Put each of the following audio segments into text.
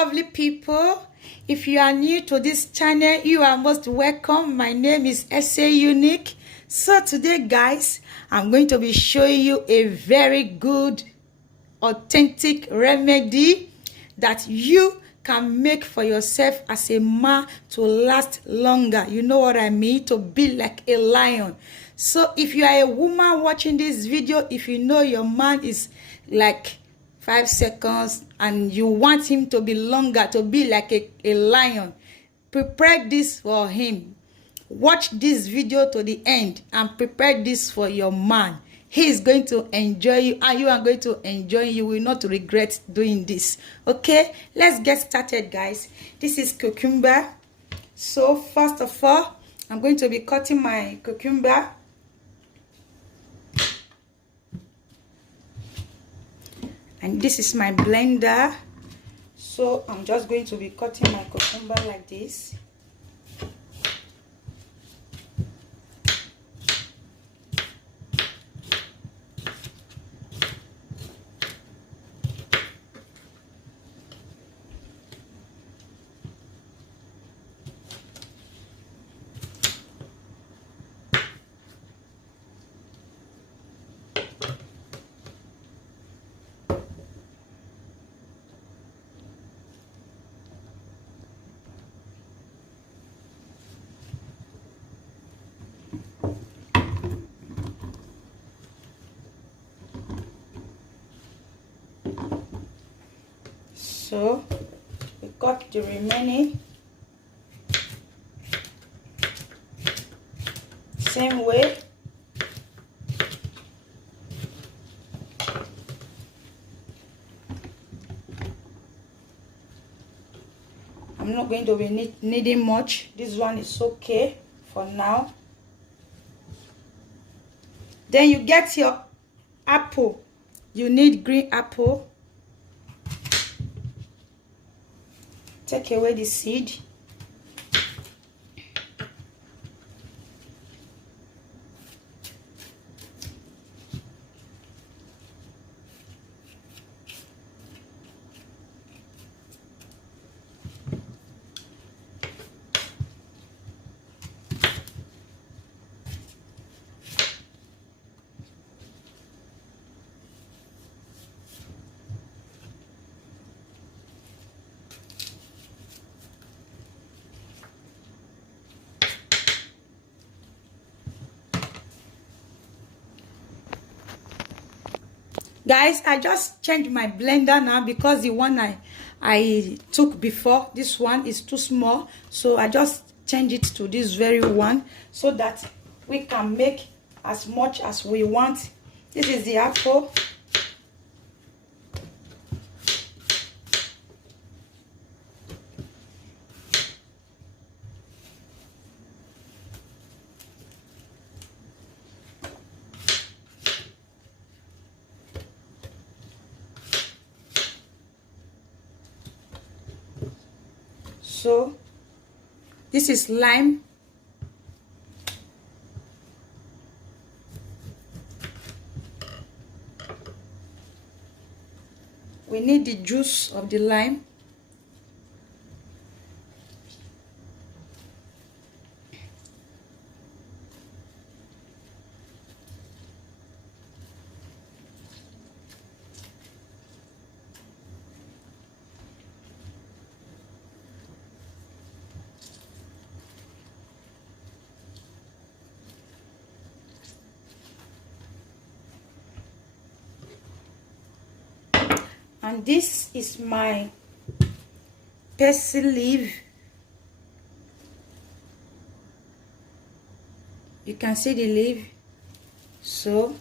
lovely people. If you are new to this channel, you are most welcome. My name is SA Unique. So today, guys, I'm going to be showing you a very good, authentic remedy that you can make for yourself as a man to last longer. You know what I mean? To be like a lion. So if you are a woman watching this video, if you know your man is like 5 seconds and you want him to be longer, to be like a lion, prepare this for him. Watch this video to the end and prepare this for your man. He is going to enjoy you and you are going to enjoy. You will not regret doing this. Okay, let's get started, guys. This is cucumber. So first of all, I'm going to be cutting my cucumber. And this is my blender. So I'm just going to be cutting my cucumber like this. So we cut the remaining same way. I'm not going to be needing much. This one is okay for now. Then you get your apple. You need green apple. Take away the seed. Guys, I just changed my blender now because the one I took before, this one is too small. So I just changed it to this very one so that we can make as much as we want. This is the apple. So this is lime. We need the juice of the lime. And this is my parsley leaf. You can see the leaf. So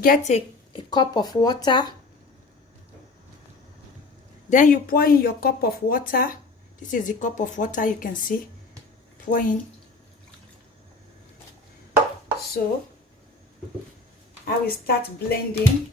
get a cup of water. Then you pour in your cup of water. This is the cup of water, you can see. Pour in. So I will start blending.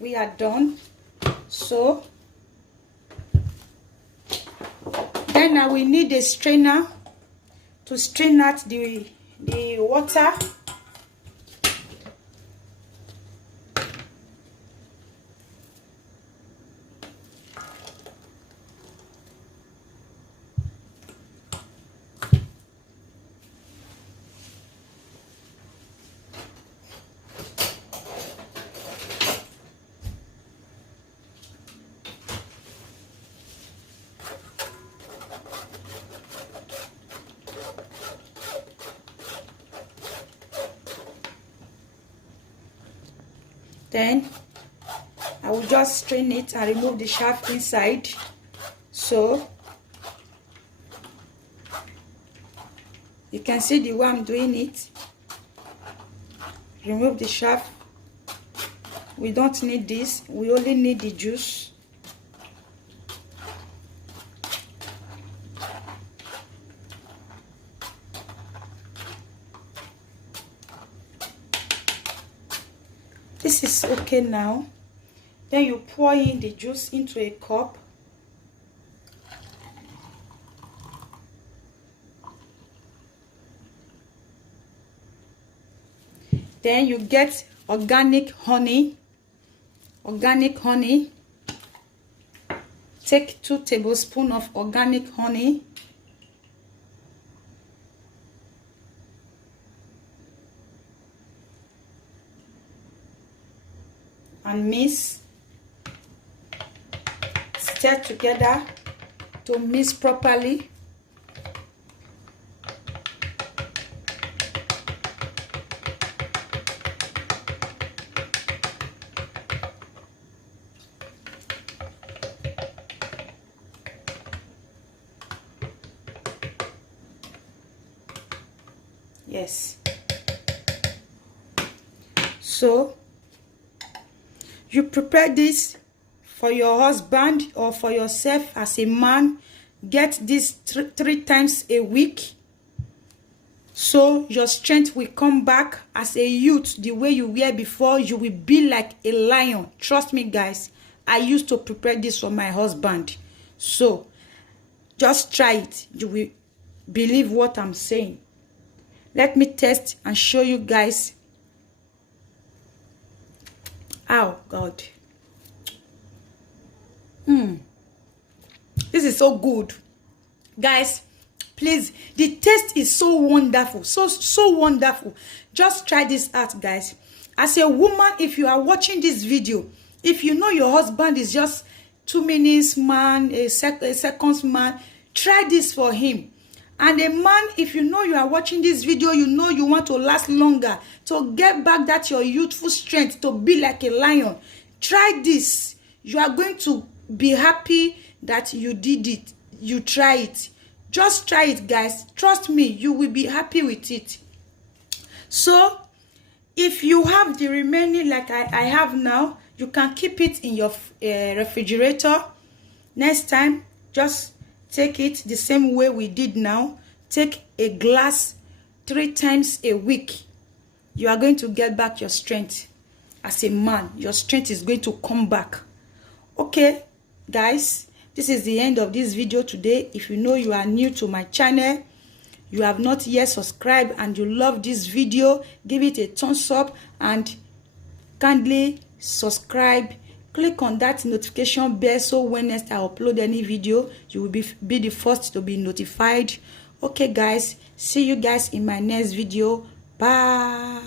We are done. So then I will need a strainer to strain out the water. Then I will just strain it and remove the shaft inside. So you can see the way I'm doing it. Remove the shaft. We don't need this. We only need the juice. This is okay now. Then you pour in the juice into a cup. Then you get organic honey. Organic honey. Take 2 tablespoons of organic honey. And mix. Stir together to mix properly. Yes. So you prepare this for your husband or for yourself as a man. Get this 3 times a week, so your strength will come back as a youth. The way you were before, you will be like a lion. Trust me guys, I used to prepare this for my husband. So just try it. You will believe what I'm saying. Let me test and show you guys. Oh God. This is so good. Guys, please, the taste is so wonderful. So wonderful. Just try this out, guys. As a woman, if you are watching this video, if you know your husband is just 2 minutes man, a seconds man, try this for him. And a man, if you know you are watching this video, you know you want to last longer, to get back that your youthful strength, to be like a lion, try this. You are going to be happy that you did it. You try it. Just try it, guys. Trust me, you will be happy with it. So if you have the remaining like I have now, you can keep it in your refrigerator. Next time, just take it the same way we did now. Take a glass 3 times a week. You are going to get back your strength. As a man, your strength is going to come back. Okay, guys, this is the end of this video today. If you know you are new to my channel, you have not yet subscribed, and you love this video, give it a thumbs up and kindly subscribe. Click on that notification bell so when next I upload any video, you will be the first to be notified. Okay guys, see you guys in my next video. Bye.